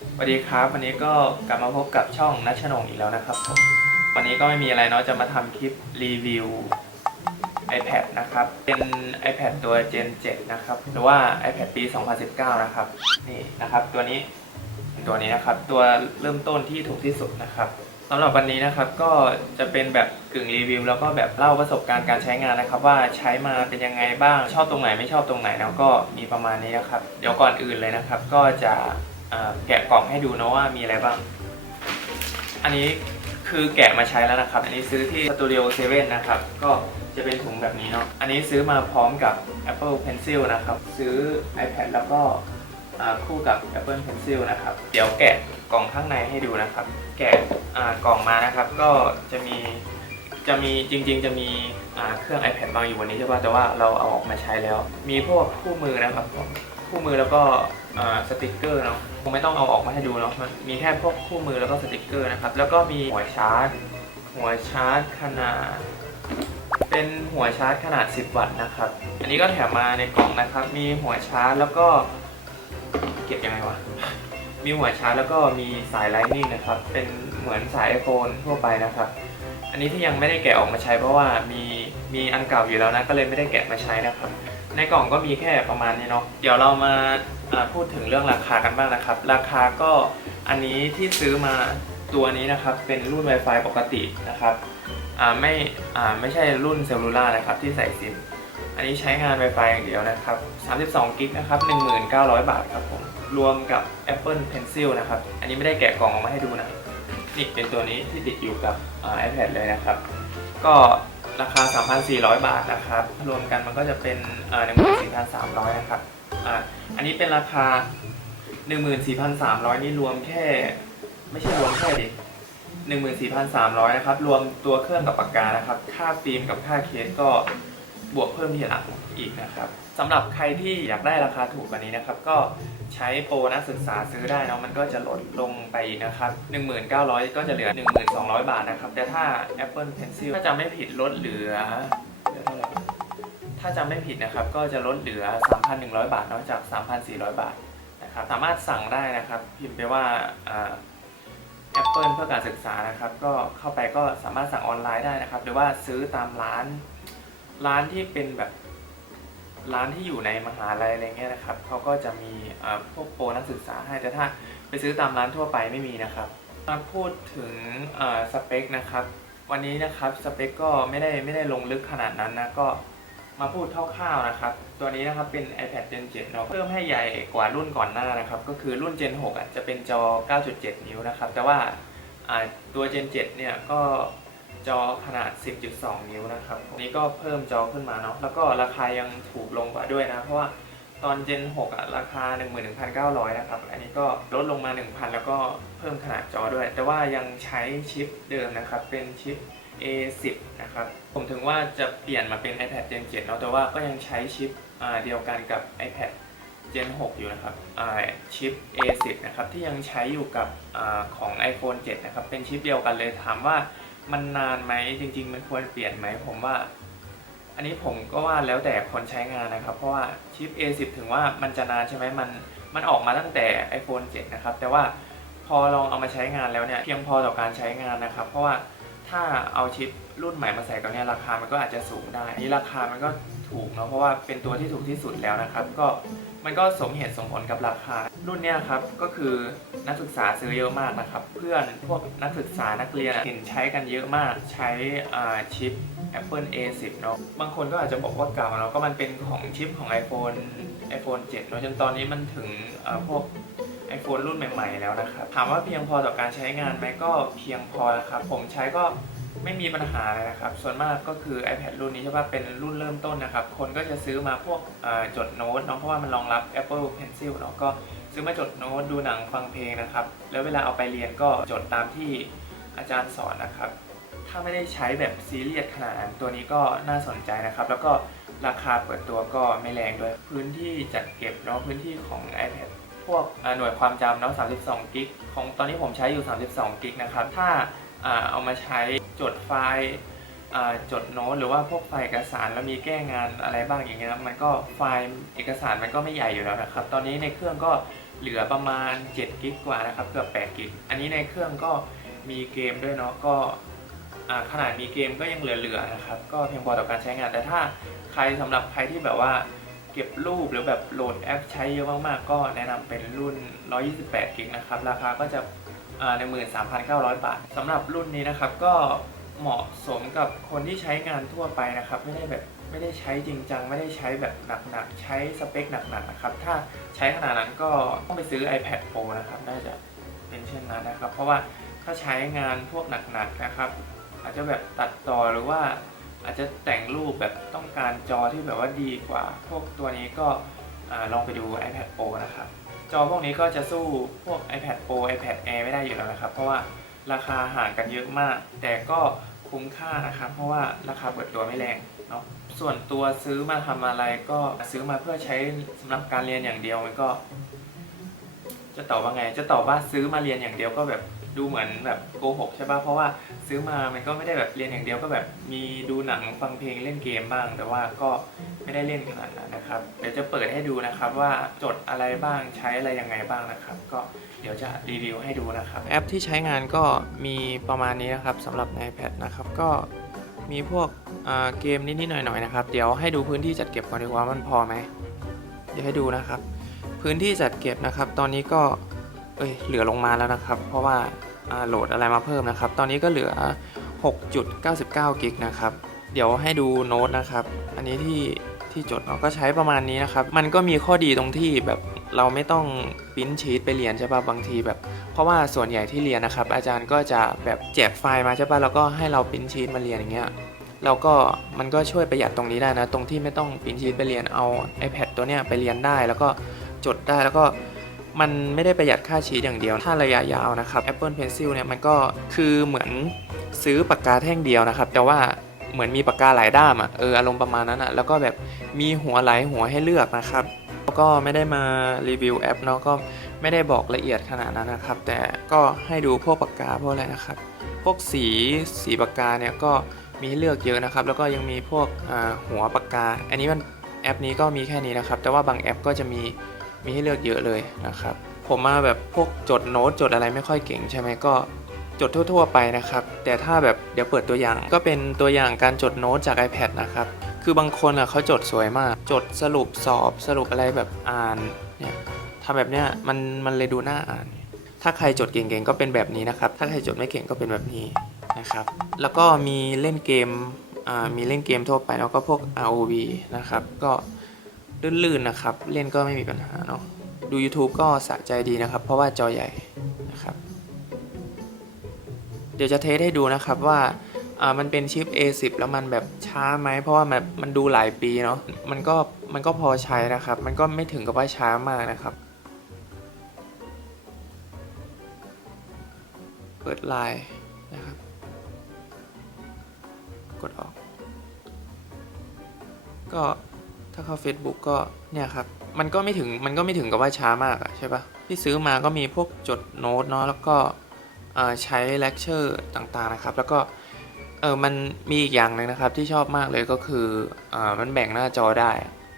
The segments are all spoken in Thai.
สวัสดีครับวันนี้ก็กลับมาพบกับช่องนัชนงอีกแล้วนะครับผมวันนี้ก็ไม่มีอะไรเนาะจะมาทำคลิปรีวิว iPad นะครับเป็น iPad ตัว Gen 7 นะครับหรือว่า iPad ปี 2019 นะครับนี่นะครับตัวนี้เป็นตัวนี้นะครับตัวเริ่มต้นที่ถูกที่สุดนะครับสำหรับวันนี้นะครับก็จะเป็นแบบกึ่งรีวิว แล้วก็แบบเล่าประสบการณ์การใช้งานนะครับ ว่าใช้มาเป็นยังไงบ้างชอบตรงไหนไม่ชอบตรงไหนแล้วก็มีประมาณนี้นะครับ เดี๋ยวก่อนอื่นเลยนะครับ ก็จะ แกะกล่องให้ดูนะว่ามีอะไรบ้าง อันนี้คือแกะมาใช้แล้วนะครับ อันนี้ซื้อที่ Studio 7นะครับ ก็จะเป็นถุงแบบนี้เนาะ อันนี้ซื้อมาพร้อมกับ Apple Pencil นะครับ ซื้อ iPad แล้วก็คู่กับ Apple Pencil นะครับ เดี๋ยวแกะกล่องข้างในให้ดูนะครับ แกะกล่องมานะครับ ก็จะมีจะมีจริง ๆ จะมีเครื่อง iPad วางอยู่บนนี้ใช่ป่ะแต่ว่าเราเอาออกมาใช้แล้ว มีพวกคู่มือนะครับ คู่มือแล้วก็สติกเกอร์เนาะคงไม่ต้องเอาออกมาให้ดูเนาะมันมีแค่พวกคู่มือแล้วก็สติกเกอร์นะครับ แล้วก็มีหัวชาร์จ หัวชาร์จขนาด เป็นหัวชาร์จขนาด 10 วัตต์นะครับ อันนี้ก็แถมมาในกล่องนะครับ มีหัวชาร์จแล้วก็เก็บยังไงวะ มีหัวชาร์จแล้วก็มีสายไลนิ่งนะครับ เป็นเหมือนสาย iPhone ทั่วไปนะครับ อันนี้ที่ยังไม่ได้แกะออกมาใช้เพราะว่ามีมีอันเก่าอยู่แล้วนะ ก็เลยไม่ได้แกะมาใช้นะครับ ในกล่องก็มีแค่ประมาณนี้เนาะเดี๋ยวเรามาพูดถึงเรื่องราคากันบ้างนะครับ ราคาก็อันนี้ที่ซื้อมาตัวนี้นะครับเป็นรุ่น Wi-Fi ปกตินะครับไม่ไม่ใช่รุ่นเซลลูล่านะครับที่ใส่ซิมอันนี้ใช้งาน Wi-Fi อย่างเดียวนะครับ32กิกนะครับ1,900 บาทครับผมรวมกับ Apple Pencil นะครับ อันนี้ไม่ได้แกะกล่องออกมาให้ดูนะนี่เป็นตัวนี้ที่ติดอยู่กับ iPad เลยนะครับ ก็ ราคา 3,400 บาทนะครับ รวมกันมันก็จะเป็นอ่า14,300 นะครับอ่าอันนี้เป็นราคา 14,300 นี่รวมแค่ ไม่ใช่รวมแค่ดิ14,300 นะครับ รวมตัวเครื่องกับปากกานะครับ ค่าฟิล์มกับค่าเคสก็ บวกเพิ่มทีหลังอีกนะครับสำหรับใครที่อยากได้ราคาถูกกว่านี้นะครับ ก็ใช้โปรนักศึกษาซื้อได้นะมันก็จะลดลงไปนะครับ 1,900 ก็จะเหลือ 1,200 บาทนะครับ แต่ถ้า Apple Pencil ถ้าจำไม่ผิดลดเหลือเท่าไหร่ถ้าจำไม่ผิดนะครับ ก็จะลดเหลือ 3,100 บาทนอกจาก 3,400 บาทนะครับ สามารถสั่งได้นะครับ พิมพ์ไปว่าอ่า Apple เพื่อการศึกษานะครับ ก็เข้าไปก็สามารถสั่งออนไลน์ได้นะครับ หรือว่าซื้อตามร้าน ร้านที่เป็นแบบร้านที่อยู่ในมหาลัยอะไรเงี้ยนะครับเขาก็จะมีพวกโปรนักศึกษาให้แต่ถ้าไปซื้อตามร้านทั่วไปไม่มีนะครับมาพูดถึงสเปคนะครับ วันนี้นะครับสเปคก็ไม่ได้ไม่ได้ลงลึกขนาดนั้นนะก็มาพูดคร่าวๆนะครับ ตัวนี้นะครับเป็น iPad Gen 7เนาเพิ่มให้ใหญ่กว่ารุ่นก่อนหน้านะครับ ก็คือรุ่น Gen 6อะจะเป็นจอ 9.7 นิ้วนะครับ แต่ว่าอ่าตัว Gen 7เนี่ยก็ จอขนาด 10.2 นิ้วนะครับนี้ก็เพิ่มจอขึ้นมาเนาะแล้วก็ราคายังถูกลงกว่าด้วยนะ เพราะว่าตอน Gen 6อะราคา 11,900 นะครับ อันนี้ก็ลดลงมา 1,000 แล้วก็เพิ่มขนาดจอด้วย แต่ว่ายังใช้ชิปเดิมนะครับ เป็นชิป A10 นะครับ ผมถึงว่าจะเปลี่ยนมาเป็น iPad Gen 7เนาะแต่ว่าก็ยังใช้ชิปเดียวกันกับ iPad Gen 6 อยู่นะครับชิป A10 นะครับ ที่ยังใช้อยู่กับอของ iPhone 7 นะครับ เป็นชิปเดียวกันเลยถามว่า มันนานไหมจริง ๆ มันควรเปลี่ยนไหมผมว่า อันนี้ผมก็ว่าแล้วแต่คนใช้งานนะครับ เพราะว่าชิป A10 ถึงว่ามันจะนานใช่ไหมมันมันออกมาตั้งแต่ iPhone 7 นะครับ แต่ว่าพอลองเอามาใช้งานแล้วเนี่ยเพียงพอต่อการใช้งานนะครับ เพราะว่า ถ้าเอาชิปรุ่นใหม่มาใส่กับเนี่ยราคามันก็อาจจะสูงได้อันนี้ราคามันก็ถูกเนาะเพราะว่าเป็นตัวที่ถูกที่สุดแล้วนะครับ ก็มันก็สมเหตุสมผลกับราคา รุ่นเนี้ยครับก็คือนักศึกษาซื้อเยอะมากนะครับ เพื่อนพวกนักศึกษานักเรียนเห็นใช้กันเยอะมากใช้ชิป Apple A10 เนาะบางคนก็อาจจะบอกว่าเก่าเนาะก็มันเป็นของชิปของ iPhone iPhone 7เนาะจนตอนนี้มันถึงพวก iPhone รุ่นใหม่ๆแล้วนะครับ ถามว่าเพียงพอต่อการใช้งานไหมก็เพียงพอนะครับ ผมใช้ก็ไม่มีปัญหาเลยนะครับ ส่วนมากก็คือ iPad รุ่นนี้ใช่ปะเป็นรุ่นเริ่มต้นนะครับ คนก็จะซื้อมาพวกจดโน้ตเนาะเพราะว่ามันรองรับ Apple Pencil เนาะก็ซื้อมาจดโน้ตดูหนังฟังเพลงนะครับ แล้วเวลาเอาไปเรียนก็จดตามที่อาจารย์สอนนะครับ ถ้าไม่ได้ใช้แบบซีเรียสขนาดนั้นตัวนี้ก็น่าสนใจนะครับ แล้วก็ราคาเปิดตัวก็ไม่แรงด้วย พื้นที่จัดเก็บเนาะพื้นที่ของ iPad พวกหน่วยความจำเนาะ32กิกของตอนนี้ผมใช้อยู่ 32กิกนะครับ ถ้าอเอามาใช้จดไฟล์จดโน้ตหรือว่าพวกไฟล์เอกสารแล้วมีแก้งานอะไรบ้างอย่างเงี้ยมันก็ไฟล์เอกสารมันก็ไม่ใหญ่อยู่แล้วนะครับ ตอนนี้ในเครื่องก็เหลือประมาณ7กิกกว่านะครับเกือบ8กิกอันนี้ในเครื่องก็มีเกมด้วยเนาะก็ขนาดมีเกมก็ยังเหลือๆนะครับ ก็เพียงพอต่อการใช้งาน แต่ถ้าใครสำหรับใครที่แบบว่า เก็บรูปหรือแบบโหลดแอปใช้เยอะมากๆ ก็แนะนำเป็นรุ่น 128 กิกนะครับ ราคาก็จะในหมื่นสามพันเก้าร้อยบาทสำหรับรุ่นนี้นะครับก็เหมาะสมกับคนที่ใช้งานทั่วไปนะครับ ไม่ได้แบบไม่ได้ใช้จริงจังไม่ได้ใช้แบบหนักๆ ใช้สเปคหนักๆนะครับ ถ้าใช้ขนาดนั้นก็ต้องไปซื้อ iPad Pro นะครับน่าจะเป็นเช่นนั้นนะครับ เพราะว่าถ้าใช้งานพวกหนักๆนะครับ อาจจะแบบตัดต่อหรือว่า อาจจะแต่งรูปแบบต้องการจอที่แบบว่าดีกว่า พวกตัวนี้ก็ลองไปดู iPad Pro นะครับ จอพวกนี้ก็จะสู้พวก iPad Pro iPad Air ไม่ได้อยู่แล้วนะครับ เพราะว่าราคาห่างกันเยอะมาก แต่ก็คุ้มค่านะครับ เพราะว่าราคาเปิดตัวไม่แรงเนาะส่วนตัวซื้อมาทำอะไรก็ซื้อมาเพื่อใช้สำหรับการเรียนอย่างเดียวมันก็ จะตอบว่าไง จะตอบว่าซื้อมาเรียนอย่างเดียวก็แบบดูเหมือนแบบโกหกใช่ปะเพราะว่า ซื้อมามันก็ไม่ได้แบบเรียนอย่างเดียวก็แบบมีดูหนังฟังเพลงเล่นเกมบ้าง แต่ว่าก็ไม่ได้เล่นขนาดนั้นนะครับ เดี๋ยวจะเปิดให้ดูนะครับว่าจดอะไรบ้างใช้อะไรยังไงบ้างนะครับ ก็เดี๋ยวจะรีวิวให้ดูนะครับ แอปที่ใช้งานก็มีประมาณนี้นะครับสำหรับใน iPad นะครับก็มีพวกเกมนิดๆหน่อยๆนะครับ เดี๋ยวให้ดูพื้นที่จัดเก็บก่อนดีกว่ามันพอไหมเดี๋ยวให้ดูนะครับ พื้นที่จัดเก็บนะครับ ตอนนี้ก็เอ้ยเหลือลงมาแล้วนะครับ เพราะว่า โหลดอะไรมาเพิ่มนะครับ ตอนนี้ก็เหลือ 6.99 กิกนะครับ เดี๋ยวให้ดูโน้ตนะครับ อันนี้ที่ที่จดเนาก็ใช้ประมาณนี้นะครับ มันก็มีข้อดีตรงที่แบบเราไม่ต้องปิ้นชีตไปเรียนใช่ป่ะบางทีแบบ เพราะว่าส่วนใหญ่ที่เรียนนะครับ อาจารย์ก็จะแบบแจกไฟล์มาใช่ป่ะแล้วก็ให้เราปิ้นชีตมาเรียนอย่างเงี้ยเราก็มันก็ช่วยประหยัดตรงนี้ได้นะ ตรงที่ไม่ต้องปิ้นชีตไปเรียนเอา iPad ตัวเนี้ยไปเรียนได้แล้วก็จดได้แล้วก็ มันไม่ได้ประหยัดค่าชีตอย่างเดียว ถ้าระยะยาวนะครับ Apple Pencil เนี่ยมันก็คือเหมือนซื้อปากกาแท่งเดียวนะครับ แต่ว่าเหมือนมีปากกาหลายด้ามอะเอออารมณ์ประมาณนั้นอะแล้วก็แบบมีหัวหลายหัวให้เลือกนะครับแล้วก็ไม่ได้มารีวิวแอปเนาะก็ไม่ได้บอกละเอียดขนาดนั้นนะครับ แต่ก็ให้ดูพวกปากกาพวกอะไรนะครับ พวกสีสีปากกาเนี่ยก็มีให้เลือกเยอะนะครับ แล้วก็ยังมีพวกหัวปากกา อันนี้มันแอปนี้ก็มีแค่นี้นะครับ แต่ว่าบางแอปก็จะมี มีให้เลือกเยอะเลยนะครับ ผมมาแบบพวกจดโน้ตจดอะไรไม่ค่อยเก่งใช่ไหมก็จดทั่ว ๆ ไปนะครับ แต่ถ้าแบบเดี๋ยวเปิดตัวอย่าง ก็เป็นตัวอย่างการจดโน้ตจาก iPad นะครับ คือบางคนอะเขาจดสวยมาก จดสรุปสอบสรุปอะไรแบบอ่านเนี่ยทำแบบเนี้ยมันมันเลยดูน่าอ่าน ถ้าใครจดเก่งๆก็เป็นแบบนี้นะครับ ถ้าใครจดไม่เก่งก็เป็นแบบนี้นะครับ แล้วก็มีเล่นเกมอ่ามีเล่นเกมทั่วไปแล้วก็พวก ROV นะครับ ก็ ลื่นๆนะครับ เล่นก็ไม่มีปัญหาเนาะดู YouTube ก็สะใจดีนะครับ เพราะว่าจอใหญ่นะครับ เดี๋ยวจะเทสให้ดูนะครับว่าอ่ามันเป็นชิป A10 แล้วมันแบบช้าไหมเพราะว่าแบบมันดูหลายปีเนาะมันก็มันก็พอใช้นะครับ มันก็ไม่ถึงกับว่าช้ามากนะครับ เปิดไลน์นะครับ กดออก ก็ ถ้าเข้า Facebook ก็เนี่ยครับ มันก็ไม่ถึงมันก็ไม่ถึงกับว่าช้ามากอะใช่ปะที่ซื้อมาก็มีพวกจดโน้ตเนาะแล้วก็ใช้เลคเชอร์ต่างๆนะครับ แล้วก็เออมันมีอีกอย่างหนึ่งนะครับที่ชอบมากเลยก็คืออ่ามันแบ่งหน้าจอได้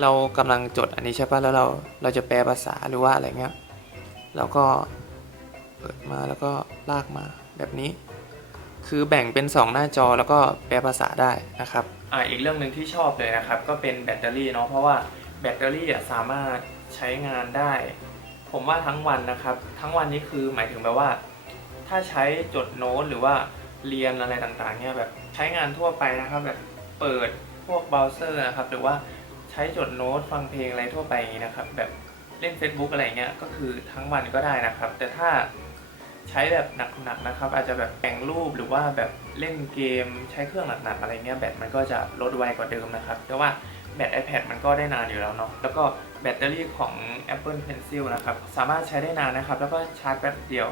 เรากำลังจดอันนี้ใช่ปะแล้วเราเราจะแปลภาษาหรือว่าอะไรเงี้ยแล้วก็เปิดมาแล้วก็ลากมาแบบนี้ คือแบ่งเป็น 2 หน้าจอแล้วก็แปลภาษาได้นะครับอ่าอีกเรื่องหนึ่งที่ชอบเลยนะครับ ก็เป็นแบตเตอรี่เนาะเพราะว่าแบตเตอรี่อะสามารถใช้งานได้ ผมว่าทั้งวันนะครับ ทั้งวันนี้คือหมายถึงแบบว่า ถ้าใช้จดโน้ตหรือว่าเรียนอะไรต่างๆเนี่ยแบบใช้งานทั่วไปนะครับ แบบเปิดพวกเบราว์เซอร์นะครับหรือว่าใช้จดโน้ตฟังเพลงอะไรทั่วไปอย่างนี้นะครับ แบบเล่น Facebook อะไรเงี้ยก็คือทั้งวันก็ได้นะครับ แต่ถ้า ใช้แบบหนักๆนะครับ อาจจะแบบแต่งรูปหรือว่าแบบเล่นเกมใช้เครื่องหนักๆอะไรเงี้ยแบตมันก็จะลดไวกว่าเดิมนะครับแต่ว่าแบต iPad มันก็ได้นานอยู่แล้วเนาะแล้วก็แบตเตอรี่ของ Apple Pencil นะครับสามารถใช้ได้นานนะครับ แล้วก็ชาร์จแป๊บเดียว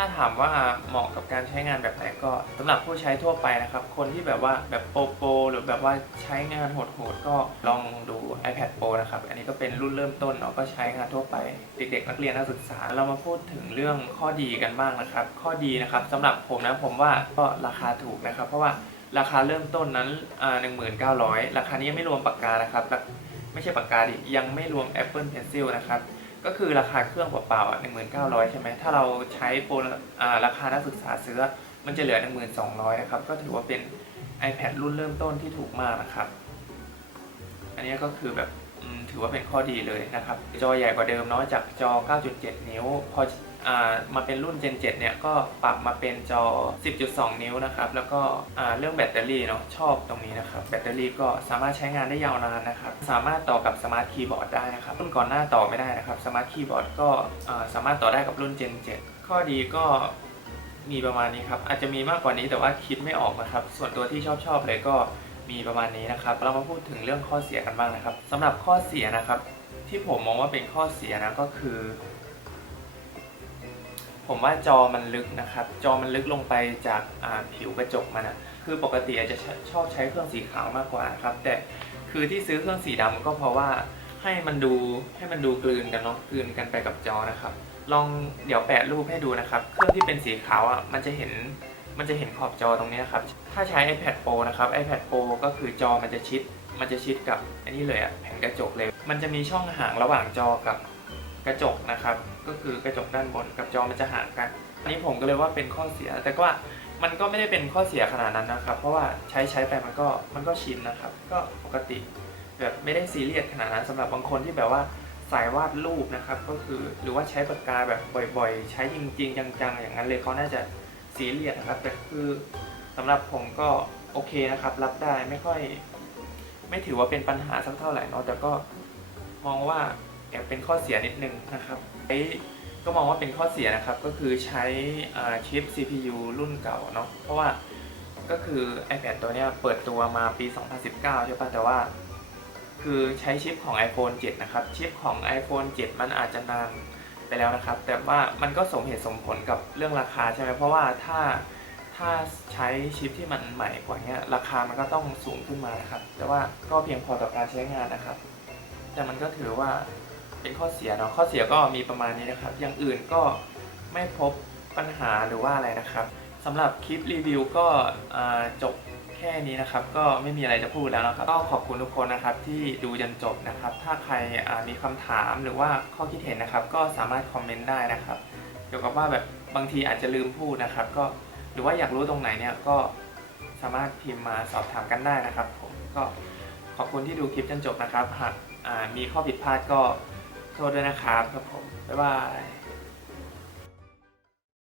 ถ้าถามว่าเหมาะกับการใช้งานแบบไหนก็สำหรับผู้ใช้ทั่วไปนะครับ คนที่แบบว่าแบบโปรโปรหรือแบบว่าใช้งานโหดๆก็ลองดู iPad Pro นะครับ อันนี้ก็เป็นรุ่นเริ่มต้นเนาะก็ใช้งานทั่วไป เด็กๆ นักเรียนนักศึกษาเรามาพูดถึงเรื่องข้อดีกันบ้างนะครับ ข้อดีนะครับสำหรับผมนะผมว่าก็ราคาถูกนะครับ เพราะว่าราคาเริ่มต้นนั้นอ่าหนึ่งหมื่นเก้าร้อยราคานี้ยังไม่รวมปากกานะครับ ไม่ใช่ปากกาดิยังไม่รวม Apple Pencil นะครับ ก็คือราคาเครื่องเปล่าๆอะ19,000ใช่ไหมถ้าเราใช้โปรอ่าราคานักศึกษาซื้อ มันจะเหลือหนึ่งหมื่นสองร้อยนะครับ ก็ถือว่าเป็น iPad รุ่นเริ่มต้นที่ถูกมากนะครับ อันนี้ก็คือแบบถือว่าเป็นข้อดีเลยนะครับ จอใหญ่กว่าเดิมเนาะจากจอ 9.7 นิ้ว พอ มาเป็นรุ่น Gen 7 เนี่ยก็ปรับมาเป็นจอ 10.2 นิ้วนะครับ แล้วก็เรื่องแบตเตอรี่เนาะชอบตรงนี้นะครับ แบตเตอรี่ก็สามารถใช้งานได้ยาวนานนะครับ สามารถต่อกับสมาร์ทคีย์บอร์ดได้นะครับ รุ่นก่อนหน้าต่อไม่ได้นะครับสมาร์ทคีย์บอร์ดก็สามารถต่อได้กับรุ่น Gen 7 ข้อดีก็มีประมาณนี้ครับ อาจจะมีมากกว่านี้แต่ว่าคิดไม่ออกนะครับ ส่วนตัวที่ชอบชอบเลยก็มีประมาณนี้นะครับ เรามาพูดถึงเรื่องข้อเสียกันบ้างนะครับสำหรับข้อเสียนะครับ ที่ผมมองว่าเป็นข้อเสียนะก็คือ ผมว่าจอมันลึกนะครับ จอมันลึกลงไปจากผิวกระจกมันนะคือปกติอาจจะชอบใช้เครื่องสีขาวมากกว่าครับ แต่คือที่ซื้อเครื่องสีดำก็เพราะว่าให้มันดูให้มันดูกลืนกันเนาะกลืนกันไปกับจอนะครับ ลองเดี๋ยวแปะรูปให้ดูนะครับ เครื่องที่เป็นสีขาวอะมันจะเห็นมันจะเห็นขอบจอตรงนี้ครับ ถ้าใช้ iPad Pro นะครับ iPad Pro ก็คือจอมันจะชิด มันจะชิดกับอันนี้เลยอะแผ่นกระจกเลย มันจะมีช่องห่างระหว่างจอกับ กระจกนะครับ ก็คือกระจกด้านบนกับจอมันจะห่างกัน อันนี้ผมก็เลยว่าเป็นข้อเสีย แต่ว่ามันก็ไม่ได้เป็นข้อเสียขนาดนั้นนะครับ เพราะว่าใช้ใช้ไปมันก็มันก็ชินนะครับ ก็ปกติแบบไม่ได้ซีเรียสขนาดนั้นสำหรับบางคนที่แบบว่าสายวาดรูปนะครับก็คือหรือว่าใช้ปากกาแบบบ่อยๆ ใช้จริง ๆ จังๆ อย่างนั้นเลยเขาน่าจะซีเรียสนะครับ แต่คือสำหรับผมก็โอเคนะครับ รับได้ไม่ค่อย ไม่ถือว่าเป็นปัญหาสักเท่าไหร่เนาะแต่ก็มองว่า แอบเป็นข้อเสียนิดนึงนะครับไอ้ก็มองว่าเป็นข้อเสียนะครับ ก็คือใช้ชิป CPU รุ่นเก่าเนาะเพราะว่าก็คือ iPad ตัวเนี้ยเปิดตัวมาปี 2019 ใช่ปะแต่ว่า คือใช้ชิปของ iPhone 7 นะครับ ชิปของ iPhone 7 มันอาจจะนานไปแล้วนะครับ แต่ว่ามันก็สมเหตุสมผลกับเรื่องราคาใช่ไหมเพราะว่าถ้าถ้าใช้ชิปที่มันใหม่กว่านี้ราคามันก็ต้องสูงขึ้นมานะครับ แต่ว่าก็เพียงพอต่อการใช้งานนะครับ แต่มันก็ถือว่า เป็นข้อเสียเนาะข้อเสียก็มีประมาณนี้นะครับ อย่างอื่นก็ไม่พบปัญหาหรือว่าอะไรนะครับสำหรับคลิปรีวิวก็จบแค่นี้นะครับ ก็ไม่มีอะไรจะพูดแล้วนะครับ ก็ขอบคุณทุกคนนะครับที่ดูจนจบนะครับ ถ้าใครมีคำถามหรือว่าข้อคิดเห็นนะครับ ก็สามารถคอมเมนต์ได้นะครับเกี่ยวกับว่าแบบบางทีอาจจะลืมพูดนะครับ ก็หรือว่าอยากรู้ตรงไหนเนี่ยก็สามารถพิมพ์มาสอบถามกันได้นะครับ ผมก็ขอบคุณที่ดูคลิปจนจบนะครับหากมีข้อผิดพลาดก็ โทษด้วยนะครับครับผม บ๊ายบาย